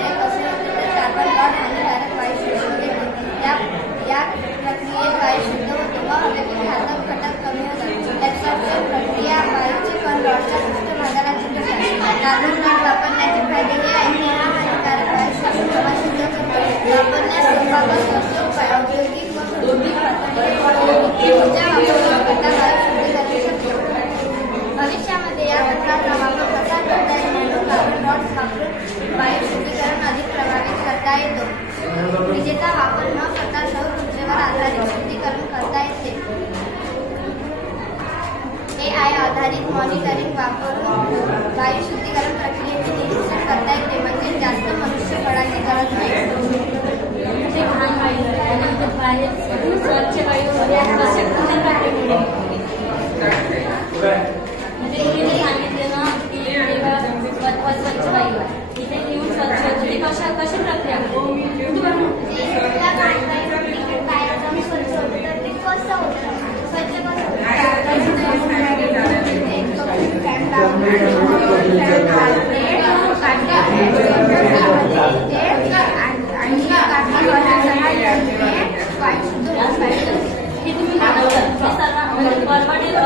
कार्य कसे होते तर कार्बन डॉट हानिकारक वायू शोषून घेते। या प्रक्रियेत वायू शुद्ध होतो व हवेतील घातक घटक कमी होतात। ऍब्सॉर्प्शन प्रक्रिया वायूचे कण रॉडच्या पृष्ठभागाला चिकटतात। कार्बन डॉट वापरण्याचे फायदे हे आहेत की हा हानिकारक वायू शोषून हवा शुद्ध करतो। वापरण्यास सोपा व स्वस्त औद्योगिक व कौटुंबिक पातळीवर ऊर्जा वापरून घटक वायू शुद्ध करू शकतो। भविष्यामध्ये या घटकाचा वापर कसा करता येईल म्हणून कार्बन डॉट्स वापरून वायू शुद्धीकरण अधिक प्रभावित करता येतो। विजेचा वापर न करता सौर ऊर्जेवर आधारित शुद्धीकरण करता येते। AI आधारित मॉनिटरिंग वापरून वायू शुद्धीकरण प्रक्रियेचे निरीक्षण करता येते, म्हणजे जास्त मनुष्यबळाची गरज नाही। स्वच्छ वायू स्वच्छ वायू इथे येऊन स्वच्छ होते कशी प्रक्रिया परवडेल